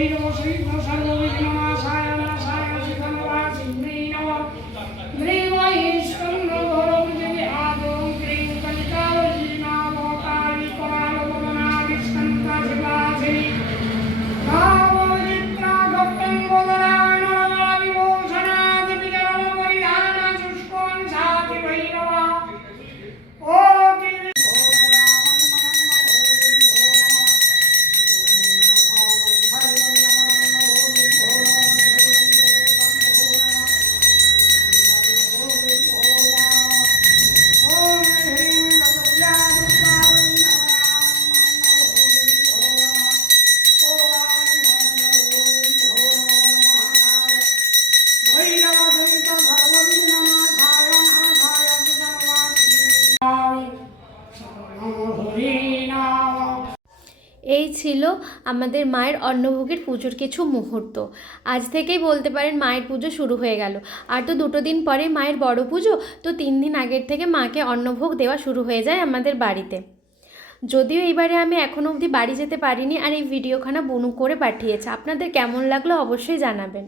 ভৈরব শ্রীঘ সর্ববিঘ্ননাশায় এই ছিল আমাদের মায়ের অন্নভোগের পুজোর কিছু মুহূর্ত। আজ থেকেই বলতে পারেন মায়ের পুজো শুরু হয়ে গেল। আর তো দুটো দিন পরে মায়ের বড় পুজো, তো তিন দিন আগের থেকে মাকে অন্নভোগ দেওয়া শুরু হয়ে যায় আমাদের বাড়িতে। যদিও এইবারে আমি এখনও অবধি বাড়ি যেতে পারিনি আর এই ভিডিওখানা বনু করে পাঠিয়েছে। আপনাদের কেমন লাগল অবশ্যই জানাবেন।